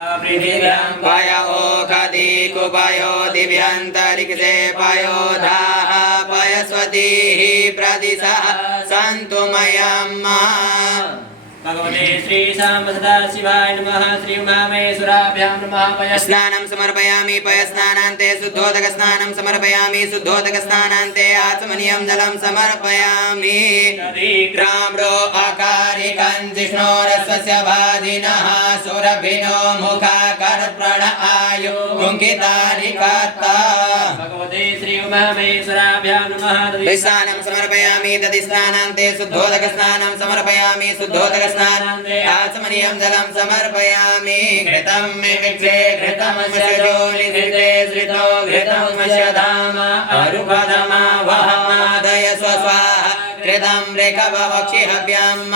पयो खदी कुपयो दिव्यंतरिक्षे पयो धाः पयस्वतीः प्रदिशः सन्तु मयम्। भगवते श्री शाम सदा शिवाय नमः। श्री उमामहेश्वराभ्यां नमः। स्नानं समर्पयामि पयस्नानान्ते शुद्धोदक स्नानं समर्पयामि शुद्धोदक स्नानान्ते आचमनीयं जलं समर्पयामि। ग्राम्रो अकारिकं जिष्णोरस्वस्य भाजिनः सुरभिनो मुखाकर्प्रण आयु गुङ्गितारिकात्ता। भगवते श्री उमामहेश्वराभ्यां नमः। स्नानं समर्पयामि तदिस्नानान्ते शुद्धोदक स्नानं समर्पयामि शुद्धोदक स्नानान्ते आचमनीयं जलं समर्पयामि। घृतं मे विक्षे घृतं मशजोनिधृते श्रितो घृतं मशधाम अरुपधमा वहमादय स्वस्वाहा कृतं रेखभवक्षिहव्यम्।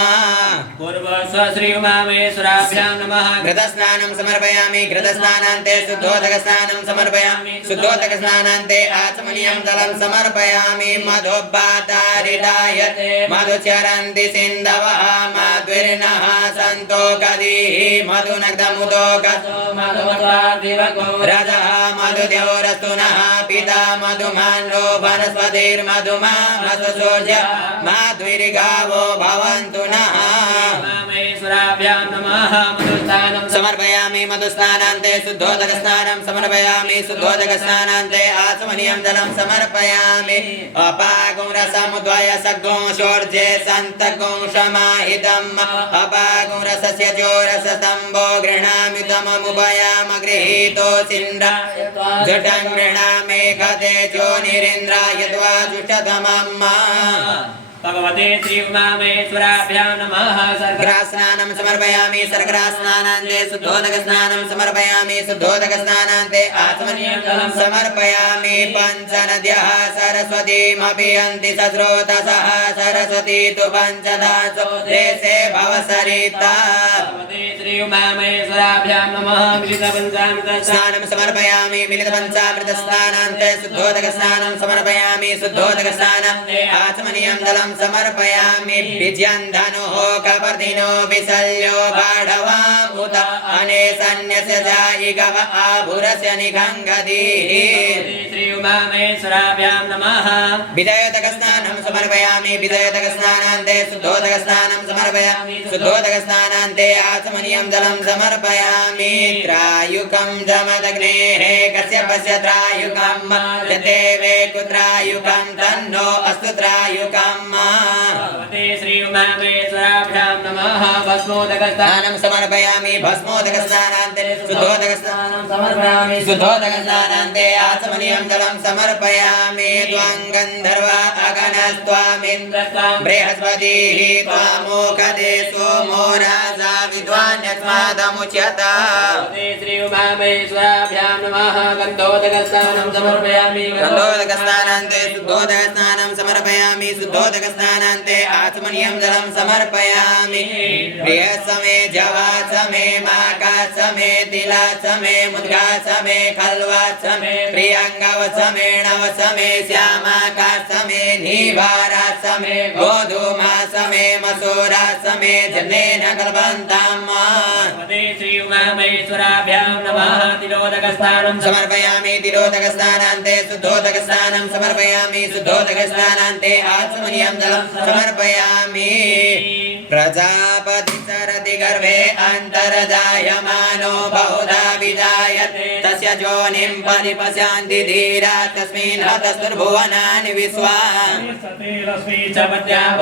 पूर्वस्व श्री उमामहेश्वराभ्यां नमः। घृतस्नानं समर्पयामि घृतस्नानान्ते शुद्धोदक स्नानं समर्पयामि शुद्धोदक स्नानान्ते आचमनीयं जलं समर्पयामि। मधुबातारिदायते मधुचरन्ति सिन्धवः मध्विर्नः सन्तो गदीः मधुनग्धमुदोगतो मधुमत्वादिवको रजः मधुद्योरस्तु नः पिता मधुमान्नो वनस्पतिर्मधुमा मधुसूर्य माध्विर्गावो भवन्तु नः। उमामहेश्वराभ्यां नमः। मधुस्नानं समर्पयामि मधुस्नानान्ते शुद्धोदक स्नानं समर्पयामि शुद्धोदक स्नानान्ते आचमनीयं जलं समर्पयामि। अपागुं रसमुद्वय सद्गुं शोर्जे सन्तगुं समाहितम् अपागुं रसस्य चोरसस्तम्भो गृह्णामि तममुभयाम गृहीतो सिन्धा जटं गृह्णामि कथे चोनिरिन्द्राय त्वा जुष्टतमम्। भगवते श्री उमामहेश्वराभ्यां नमः। सर्गरास्नानं समर्पयामि सर्गरास्नानान्ते शुद्धोदक स्नानं समर्पयामि शुद्धोदक स्नानान्ते आचमनीयं जलं समर्पयामि। पञ्चनद्यः सरस्वतीमपि यन्ति सस्रोतसः सरस्वती तु पञ्चदासो देशे भवसरिता। भगवते श्री उमामहेश्वराभ्यां नमः। मिलितपञ्चामृत स्नानं समर्पयामि मिलितपञ्चामृत स्नानान्ते शुद्धोदक स्नानं समर्पयामि शुद्धोदक स्नानान्ते आचमनीयं जलं समर्पयामि। विजयन्धनुः कपर्दिनो विशल्यो बाढवामुत अनेसन्यस्य जायिगव आभुरस्य निघङ्गदीः। श्री उमामहेश्वराभ्यां नमः। विदयोदक स्नानं समर्पयामि विदयोदक स्नानान्ते शुद्धोदक स्नानं समर्पयामि शुद्धोदक स्नानान्ते आचमनीयं जलं समर्पयामि। त्रायुकं जमदग्नेः कश्यपस्य त्रायुकम् यदेवे कुत्रायुकं तन्नो अस्तु त्रायुकम्। भगवते श्री उमामहेश्वराभ्यां नमः। भस्मोदक स्नानं समर्पयामि भस्मोदक स्नानान्ते शुद्धोदक स्नानं समर्पयामि शुद्धोदक स्नानान्ते आचमनीयं जलं समर्पयामि। त्वं गन्धर्वा अगणस्त्वामिन्द्रस्त्वां बृहस्पतिः त्वामोखदे सोमो राजा विद्वान् यस्मादमुच्यत। भगवते श्री उमामहेश्वराभ्यां नमः। गन्धोदक स्नानं समर्पयामि गन्धोदक स्नानान्ते शुद्धोदक स्नानं समर्पयामि शुद्धोदक स्नानान्ते आचमनीयं जलं समर्पयामि। प्रियसमे जवासमे माकासमे तिलासमे मुद्गासमे खल्वासमे प्रियङ्गवसमे नवसमे श्यामाकासमे नीवारासमे गोधूमासमे मसूरासमे जनेन कल्पन्ताम्। भगवते श्री उमामहेश्वराभ्यां नमः। तिलोदक स्नानं समर्पयामि तिलोदक स्नानान्ते शुद्धोदक स्नानं समर्पयामि शुद्धोदक स्नानान्ते आचमनीयं जलं समर्पयामि। प्रजापति सरति गर्भे अन्तर्जायमानो बहुधा विजायते तस्य योनिं परिपश्यन्ति धीरा तस्मिन् हतस्तुर्भुवनानि विश्वा।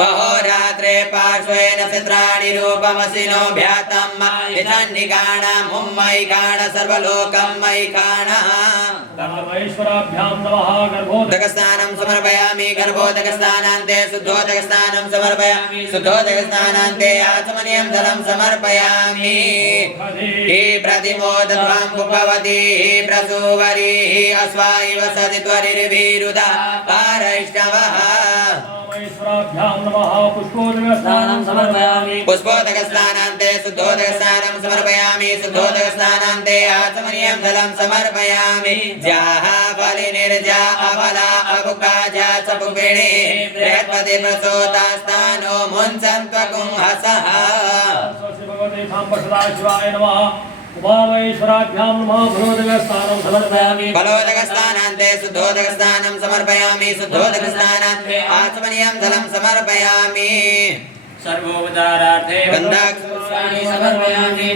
अहोरात्रे पार्श्वेन चित्राणि रूपमसिनो भ्यातम् यथान्निकाणा मुम्मैकाण सर्वलोकं मैकाणः। गर्भोदक स्नानं समर्पयामि गर्भोदक स्नानान्ते शुद्धोदक स्नानं समर्पयामि शुद्धोदक स्नानान्ते आचमनीयं जलं समर्पयामि। हे प्रतिमोदध्वां भवति हे प्रसूवरिः अश्वा इव सदित्वरिर्विरुधा पारैष्णवः। स्नानं समर्पयामि पुष्पोदक स्नानान्ते शुद्धोदक स्नानं समर्पयामि शुद्धोदक स्नानान्ते आचमनीयं जलं समर्पयामि। जाः बलिनिर्जा अबला अबुका जा चपुपिणे बृहस्पति प्रसूतास्तानो मुञ्चन्त्वकुंहसः। भगवते सांब सदाशिवाय नमः। उमामहेश्वराभ्यां नमः भगवदगस्नानं समर्पयामि फलोदकस्नानान्ते शुद्धोदकस्नानं समर्पयामि शुद्धोदकस्नानान्ते आचमनीयं जलं समर्पयामि सर्वोपचारार्थे गन्धाक्षपुष्पाणि समर्पयामि